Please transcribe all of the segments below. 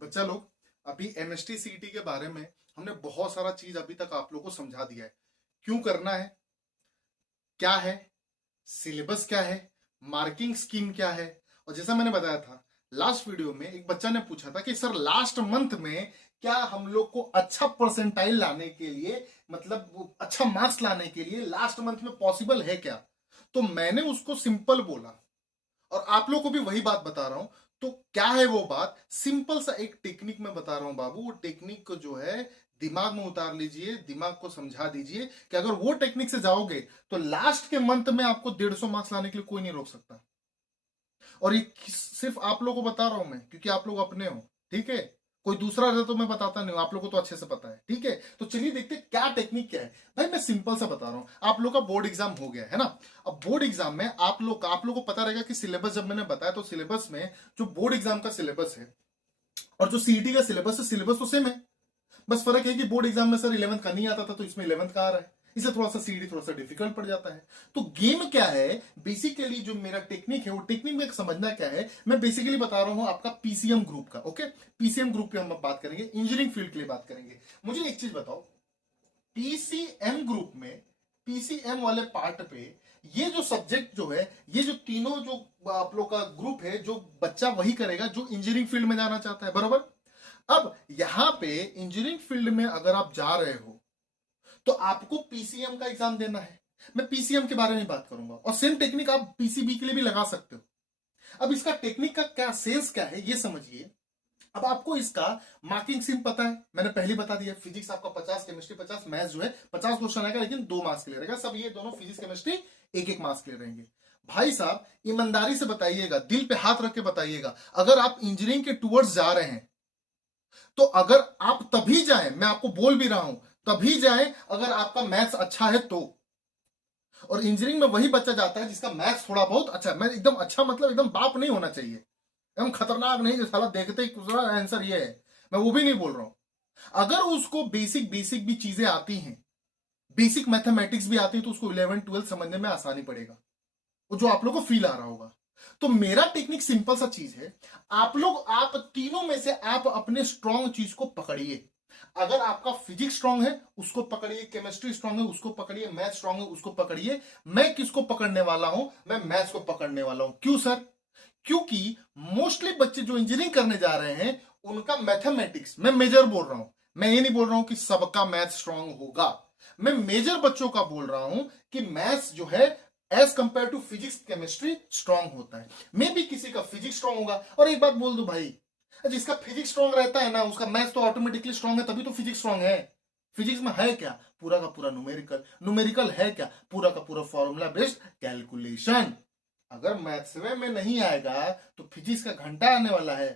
बच्चा लोग, अभी एमएसटी सीईटी के बारे में हमने बहुत सारा चीज अभी तक आप लोगों को समझा दिया है। क्यों करना है, क्या है, सिलेबस क्या है, मार्किंग स्कीम क्या है। और जैसा मैंने बताया था लास्ट वीडियो में, एक बच्चा ने पूछा था कि सर लास्ट मंथ में क्या हम लोग को अच्छा परसेंटाइल लाने के लिए, मतलब वो अच्छा मार्क्स लाने के लिए लास्ट मंथ में पॉसिबल है क्या। तो मैंने उसको सिंपल बोला और आप लोग को भी वही बात बता रहा हूं। तो क्या है वो बात, सिंपल सा एक टेक्निक में बता रहा हूं बाबू। वो टेक्निक को जो है दिमाग में उतार लीजिए, दिमाग को समझा दीजिए कि अगर वो टेक्निक से जाओगे तो लास्ट के मंथ में आपको 150 मार्क्स लाने के लिए कोई नहीं रोक सकता। और ये सिर्फ आप लोगों को बता रहा हूं मैं, क्योंकि आप लोग अपने हो, ठीक है। कोई दूसरा रहता तो मैं बताता नहीं हूं, आप लोगों को तो अच्छे से पता है, ठीक है। तो चलिए देखते हैं क्या टेक्निक क्या है। भाई मैं सिंपल सा बता रहा हूं, आप लोग का बोर्ड एग्जाम हो गया है ना। अब बोर्ड एग्जाम में आप लोग को पता रहेगा कि सिलेबस, जब मैंने बताया तो सिलेबस में जो बोर्ड एग्जाम का सिलेबस है और जो सीईटी का सिलेबस है, सिलेबस तो सेम है। बस फर्क है कि बोर्ड एग्जाम में सर 11th का नहीं आता था, तो इसमें 11th का आ रहा है। इससे थोड़ा सा सीडी थोड़ा सा डिफिकल्ट पड़ जाता है। तो गेम क्या है, बेसिकली जो मेरा टेक्निक है वो टेक्निक में समझना क्या है। मैं बेसिकली बता रहा हूं आपका पीसीएम ग्रुप का, ओके। पीसीएम ग्रुप पे हम बात करेंगे, इंजीनियरिंग फील्ड के लिए बात करेंगे। मुझे एक चीज बताओ, पीसीएम ग्रुप में, पीसीएम वाले पार्ट पे ये जो सब्जेक्ट जो है, ये जो तीनों जो आप लोग का ग्रुप है, जो बच्चा वही करेगा जो इंजीनियरिंग फील्ड में जाना चाहता है, बरोबर। अब यहां पे इंजीनियरिंग फील्ड में अगर आप जा रहे हो तो आपको पीसीएम का एग्जाम देना है। मैं पीसीएम के बारे में बात करूंगा और सेम टेक्निक आप पीसीबी के लिए भी लगा सकते हो। अब इसका टेक्निक का क्या सेंस क्या है ये समझिए। अब आपको इसका मार्किंग सिम पता है, मैंने पहले बता दिया। फिजिक्स आपका 50, केमिस्ट्री 50, मैथ्स जो है 50 क्वेश्चन आएगा, लेकिन 2 मार्क्स के लिए रहेगा। सब ये दोनों फिजिक्स केमिस्ट्री एक एक मार्क्स के लिए रहेंगे। भाई साहब ईमानदारी से बताइएगा, दिल पे हाथ रख के बताइएगा, अगर आप इंजीनियरिंग के टूवर्ड्स जा रहे हैं तो अगर आप तभी जाएं, मैं आपको बोल भी रहा हूं, तभी जाएं अगर आपका मैथ्स अच्छा है तो। और इंजीनियरिंग में वही बच्चा जाता है जिसका मैथ्स थोड़ा बहुत अच्छा है। मैं एकदम अच्छा मतलब एकदम बाप नहीं होना चाहिए, एकदम खतरनाक नहीं जो साला देखते ही दूसरा आंसर ये है, मैं वो भी नहीं बोल रहा हूं। अगर उसको बेसिक बेसिक भी चीजें आती हैं, बेसिक मैथमेटिक्स भी आती है, तो उसको 11 12 समझने में आसानी पड़ेगा, वो जो आप लोग को फील आ रहा होगा। तो मेरा टेक्निक सिंपल सा चीज है, आप तीनों में से आप अपने स्ट्रॉन्ग चीज को पकड़िए। अगर आपका फिजिक्स स्ट्रांग है उसको पकड़िए, केमिस्ट्री स्ट्रांग है उसको पकड़िए, मैथ स्ट्रांग है उसको पकड़िए। मैं किसको पकड़ने वाला हूं, मैं मैथ्स को पकड़ने वाला हूं। क्यों सर, क्योंकि मोस्टली बच्चे जो इंजीनियरिंग करने जा रहे हैं उनका मैथमेटिक्स, मैं मेजर बोल रहा हूं, मैं ये नहीं बोल रहा हूं कि सबका मैथ स्ट्रांग होगा। मैं मेजर बच्चों का बोल रहा हूं कि मैथ्स जो है as compare to physics chemistry strong होता है। मे भी किसी का फिजिक्स स्ट्रांग होगा। और एक बात बोल दू भाई, जिसका फिजिक्स स्ट्रांग रहता है ना उसका मैथ्स तो ऑटोमेटिकली स्ट्रांग है, तभी तो फिजिक्स स्ट्रांग है। फिजिक्स में है क्या, पूरा का पूरा न्यूमेरिकल। न्यूमेरिकल है क्या, पूरा का पूरा फॉर्मूला बेस्ड कैलकुलेशन। अगर मैथ्स में नहीं आएगा तो फिजिक्स का घंटा आने वाला है।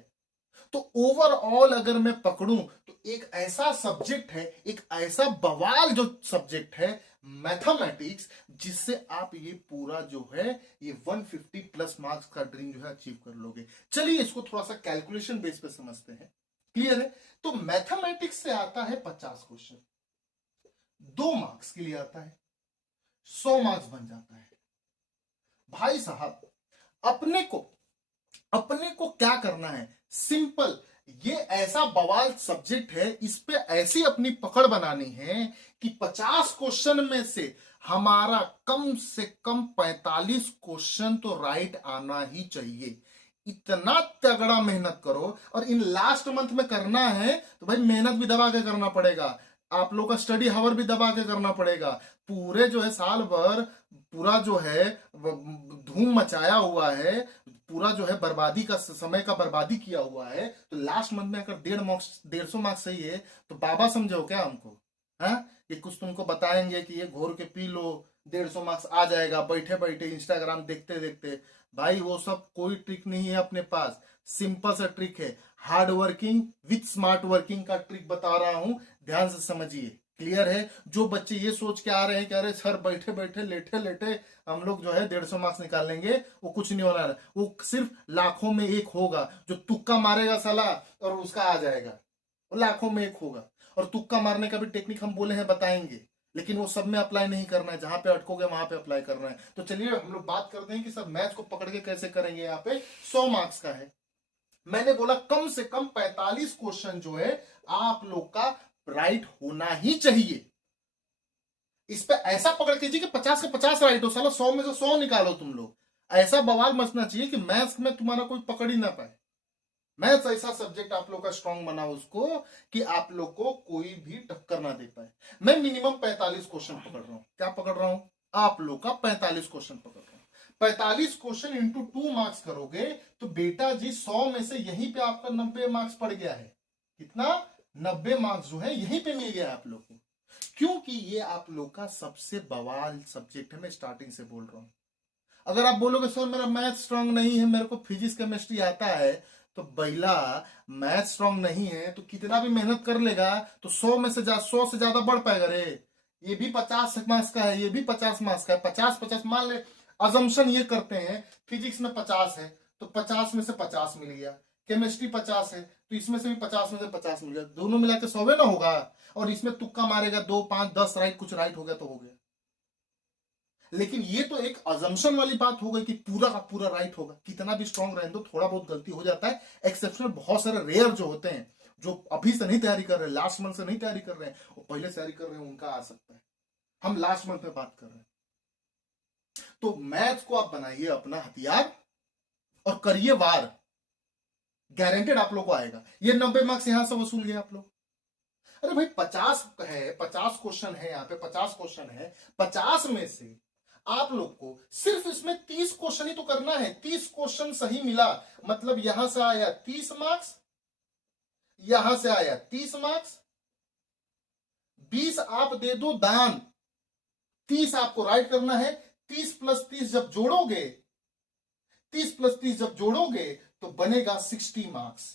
तो ओवरऑल अगर मैं पकड़ूं तो एक ऐसा सब्जेक्ट है, एक ऐसा बवाल जो सब्जेक्ट है मैथमेटिक्स, जिससे आप ये पूरा जो है ये 150 प्लस मार्क्स का ड्रीम जो है अचीव कर लोगे। चलिए इसको थोड़ा सा कैलकुलेशन बेस पे समझते हैं, क्लियर है। तो मैथमेटिक्स से आता है 50 क्वेश्चन, 2 मार्क्स के लिए आता है, 100 मार्क्स बन जाता है। भाई साहब अपने को क्या करना है, सिंपल। ये ऐसा बवाल सब्जेक्ट है, इस पे ऐसी अपनी पकड़ बनानी है कि 50 क्वेश्चन में से हमारा कम से कम 45 क्वेश्चन तो राइट आना ही चाहिए। इतना तगड़ा मेहनत करो। और इन लास्ट मंथ में करना है तो भाई मेहनत भी दबा के करना पड़ेगा, आप लोग का स्टडी हावर भी दबा के करना पड़ेगा। पूरे जो है साल भर पूरा जो है धूम मचाया हुआ है, पूरा जो है बर्बादी का समय का बर्बादी किया हुआ है। तो लास्ट मंथ में अगर 150 मार्क्स सही है तो बाबा समझो क्या हमको, हाँ। कि कुछ तुमको बताएंगे कि ये घोर के पी लो 150 मार्क्स आ जाएगा बैठे बैठे इंस्टाग्राम देखते देखते। भाई वो सब कोई ट्रिक नहीं है अपने पास, सिंपल सा ट्रिक है, hard working with smart working का ट्रिक बता रहा हूं, ध्यान से समझिए। क्लियर है। जो बच्चे ये सोच के आ रहे हैं कि अरे सर बैठे बैठे लेटे लेटे हम लोग जो है 150 मार्क्स निकाल लेंगे, वो कुछ नहीं होना है। वो सिर्फ लाखों में एक होगा जो तुक्का मारेगा साला और उसका आ जाएगा, वो लाखों में एक होगा। और तुक्का मारने का भी टेक्निक हम बोले हैं बताएंगे, लेकिन वो सब में अप्लाई नहीं करना है, जहां पे अटकोगे वहां पे अप्लाई करना है। तो चलिए हम लोग बात करते हैं कि सर मैथ्स को पकड़ के कैसे करेंगे। यहाँ पे 100 मार्क्स का है, मैंने बोला कम से कम 45 क्वेश्चन जो है आप लोग का राइट होना ही चाहिए। इस पे ऐसा पकड़ कीजिए कि 50 के 50 राइट हो, साला 100 में से 100 निकालो तुम लोग। ऐसा बवाल मचना चाहिए कि मैथ्स में तुम्हारा कोई पकड़ ही ना पाए। मैथ्स ऐसा सब्जेक्ट आप लोग का स्ट्रांग बना उसको कि आप लोग को कोई भी टक्कर ना दे पाए। मैं मिनिमम 45 क्वेश्चन पकड़ रहा हूं। क्या पकड़ रहा हूं? आप लोग का 45 क्वेश्चन पकड़ रहा हूं। 45 क्वेश्चन इंटू 2 मार्क्स करोगे तो बेटा जी 100 में से यहीं पे आपका 90 मार्क्स पड़ गया है। कितना? 90 मार्क्स जो है यहीं पे मिल गया आप लोग को, क्योंकि ये आप लोग का सबसे बवाल सब्जेक्ट है। मैं स्टार्टिंग से बोल रहा हूं। अगर आप बोलोगे सर मेरा मैथ स्ट्रांग नहीं है, मेरे को फिजिक्स केमिस्ट्री आता है, तो बैला मैथ स्ट्रांग नहीं है तो कितना भी मेहनत कर लेगा तो 100 से ज्यादा बढ़ पाएगा रे। ये भी 50 मार्क्स का है, ये भी 50 मार्क्स का है। 50-50 मान ले, अजम्पशन ये करते हैं फिजिक्स में 50 है तो 50 में से 50 मिल गया, केमिस्ट्री 50 है तो इसमें से भी 50 में से 50 मिल गया, दोनों मिला के 100 ना होगा। और इसमें तुक्का मारेगा 2 5 10 राइट, कुछ राइट हो गया तो हो गया। लेकिन ये तो एक अजम्पशन वाली बात हो गई कि पूरा का पूरा राइट होगा। कितना भी स्ट्रांग रहने दो, थोड़ा बहुत गलती हो जाता है। एक्सेप्शनल बहुत सारे रेयर जो होते हैं, जो अभी से नहीं तैयारी कर रहे, लास्ट मंथ से नहीं तैयारी कर रहे हैं, वो पहले से तैयारी कर रहे हैं, उनका आ सकता है। हम लास्ट मंथ में बात कर रहे हैं। तो मैथ्स को आप बनाइए अपना हथियार और करिए वार, गारंटेड आप लोग को आएगा। ये 90 मार्क्स यहां से वसूल गए आप लोग। अरे भाई 50 है, 50 क्वेश्चन है, यहाँ पे 50 क्वेश्चन है, 50 में से आप लोग को सिर्फ इसमें 30 क्वेश्चन ही तो करना है। 30 क्वेश्चन सही मिला मतलब यहां से आया 30 मार्क्स, यहां से आया 30 मार्क्स, 20 आप दे दो दान, 30 आपको राइट करना है। 30 प्लस 30 जब जोड़ोगे, 30 प्लस 30 जब जोड़ोगे तो बनेगा 60 मार्क्स।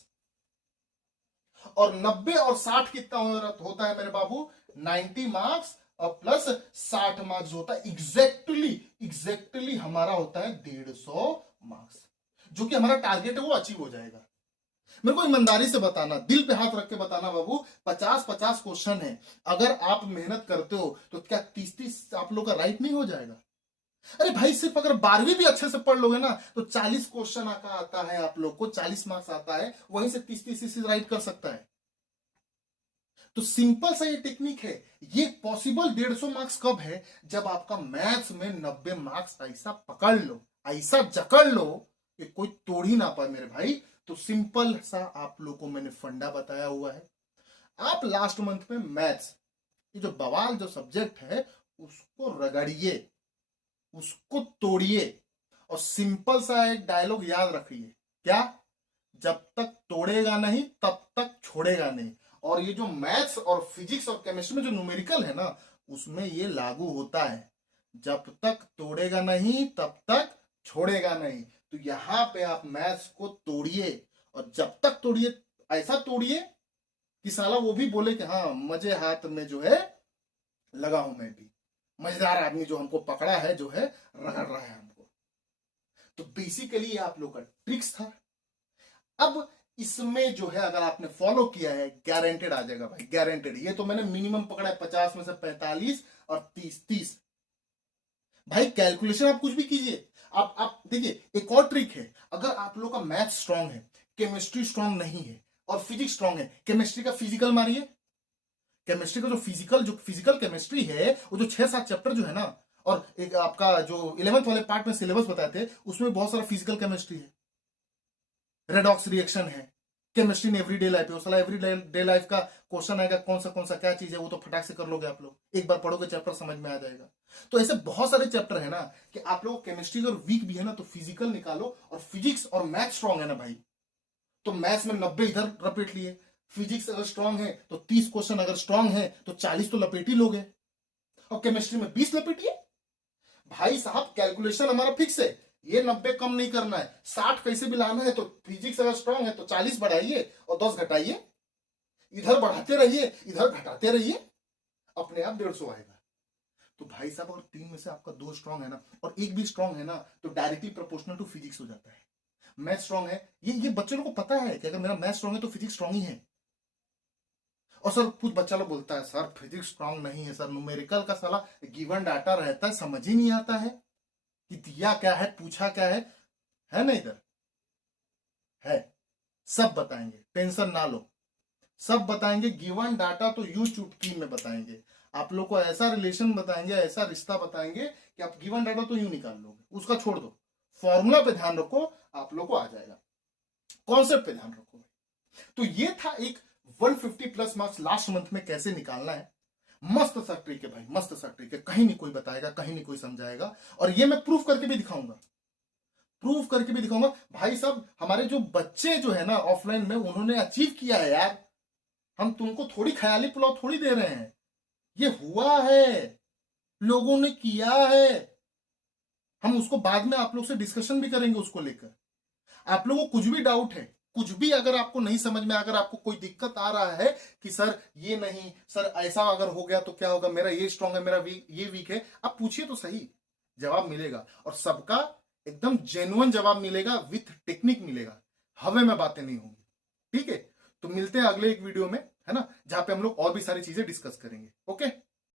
और 90 और 60 कितना होता है मेरे बाबू? 90 मार्क्स और प्लस 60 मार्क्स होता है। एग्जैक्टली हमारा होता है 150 मार्क्स, जो कि हमारा टारगेट है वो अचीव हो जाएगा। मेरे को ईमानदारी से बताना, दिल पे हाथ रख के बताना बाबू, 50-50 क्वेश्चन है, अगर आप मेहनत करते हो तो क्या 30-30 आप लोग का राइट नहीं हो जाएगा? अरे भाई सिर्फ अगर 12वीं भी अच्छे से पढ़ लोगे ना तो 40 क्वेश्चन आता है आप लोग को, 40 मार्क्स आता है, वहीं से 30-30 राइट कर सकता है। तो सिंपल सा ये टेक्निक है। ये पॉसिबल 150 मार्क्स कब है? जब आपका मैथ्स में 90 मार्क्स ऐसा पकड़ लो, ऐसा जकड़ लो कि कोई तोड़ ही ना पाए मेरे भाई। तो सिंपल सा आप लोगों को मैंने फंडा बताया हुआ है। आप लास्ट मंथ में मैथ्स, ये जो बवाल जो सब्जेक्ट है, उसको रगड़िए, उसको तोड़िए, और सिंपल सा एक डायलॉग याद रखिए, क्या? जब तक तोड़ेगा नहीं तब तक छोड़ेगा नहीं। और ये जो मैथ्स और फिजिक्स और केमिस्ट्री में जो न्यूमेरिकल है ना, उसमें ये लागू होता है, जब तक तोड़ेगा नहीं तब तक छोड़ेगा नहीं। तो यहां पे आप मैथ्स को तोड़िए, और जब तक तोड़िए ऐसा तोड़िए कि साला वो भी बोले कि हाँ मजे हाथ में जो है लगा हूं मैं भी, मजेदार आदमी जो हमको पकड़ा है, जो है रगड़ रहा है हमको। तो बेसिकली आप लोग का ट्रिक्स था। अब इसमें जो है अगर आपने फॉलो किया है, गारंटेड आ जाएगा भाई, गारंटेड। ये तो मैंने मिनिमम पकड़ा है 50 में से 45 और 30-30। भाई कैलकुलेशन आप कुछ भी कीजिए। आप देखिए एक और ट्रिक है, अगर आप लोग का मैथ स्ट्रांग है, केमिस्ट्री स्ट्रांग नहीं है और फिजिक्स स्ट्रांग है, केमिस्ट्री का फिजिकल मारिए। केमिस्ट्री का जो फिजिकल केमिस्ट्री है, वो जो 6-7 चैप्टर जो है ना, और एक आपका जो 11th वाले पार्ट में सिलेबस बताए थे, उसमें बहुत सारा फिजिकल केमिस्ट्री है, रेडॉक्स रिएक्शन है, केमिस्ट्री इन एवरीडे लाइफ है। वो साला एवरीडे लाइफ का क्वेश्चन आएगा, कौन सा क्या चीज है, वो तो फटाक से कर लोगे आप लोग, एक बार पढ़ोगे चैप्टर समझ में आ जाएगा। तो ऐसे बहुत सारे चैप्टर है ना कि आप लोग केमिस्ट्री अगर वीक भी है ना तो फिजिकल निकालो। और फिजिक्स और मैथ स्ट्रॉन्ग है ना भाई, तो मैथ्स में 90 इधर लपेट लिए, फिजिक्स अगर स्ट्रॉन्ग है तो 30 क्वेश्चन अगर स्ट्रॉन्ग है तो 40 तो लपेट ही लोगे, और केमिस्ट्री में 20 लपेटिए। भाई साहब कैलकुलेशन हमारा फिक्स है, ये 90 कम नहीं करना है, 60 कैसे भी लाना है। तो फिजिक्स अगर स्ट्रांग है तो 40 बढ़ाइए और 10 घटाइए, इधर बढ़ाते रहिए इधर घटाते रहिए, अपने आप 150 आएगा। तो भाई साहब अगर 3 में से आपका 2 स्ट्रांग है ना और एक भी स्ट्रांग है ना, तो डायरेक्टली प्रोपोर्शनल टू फिजिक्स हो जाता है। मैथ स्ट्रांग है, ये बच्चे लोग को पता है कि अगर मेरा मैथ स्ट्रांग है तो फिजिक्स स्ट्रांग ही है। और सर कुछ बच्चा लोग बोलता है सर फिजिक्स स्ट्रांग नहीं है सर, न्यूमेरिकल का साला गिवन डाटा रहता है, समझ ही नहीं आता है कि दिया क्या है, पूछा क्या है ना, इधर है सब बताएंगे, टेंशन ना लो, सब बताएंगे। गिवन डाटा तो यूज चुटकी में बताएंगे, आप लोग को ऐसा रिलेशन बताएंगे, ऐसा रिश्ता बताएंगे कि आप गिवन डाटा तो यूं निकाल लोगे, उसका छोड़ दो, फॉर्मूला पे ध्यान रखो, आप लोग को आ जाएगा। कॉन्सेप्ट पे ध्यान रखो। तो ये था एक 150 प्लस मार्क्स लास्ट मंथ में कैसे निकालना है। मस्त सा ट्रिक है भाई, मस्त सा ट्रिक है, कहीं नहीं कोई बताएगा, कहीं नहीं कोई समझाएगा, और ये मैं प्रूफ करके भी दिखाऊंगा, प्रूफ करके भी दिखाऊंगा। भाई साहब हमारे जो बच्चे जो है ना ऑफलाइन में, उन्होंने अचीव किया है यार, हम तुमको थोड़ी ख्याली पुलाव थोड़ी दे रहे हैं, ये हुआ है, लोगों ने किया है। हम उसको बाद में आप लोग से डिस्कशन भी करेंगे उसको लेकर। आप लोगों को कुछ भी डाउट है, कुछ भी अगर आपको नहीं समझ में, अगर आपको कोई दिक्कत आ रहा है कि सर ये नहीं, सर ऐसा अगर हो गया तो क्या होगा, मेरा ये स्ट्रांग है, मेरा ये वीक है, आप पूछिए तो सही, जवाब मिलेगा, और सबका एकदम जेन्युइन जवाब मिलेगा, विथ टेक्निक मिलेगा, हवे में बातें नहीं होंगी। ठीक है, तो मिलते हैं अगले एक वीडियो में, है ना, जहां पे हम लोग और भी सारी चीजें डिस्कस करेंगे। ओके।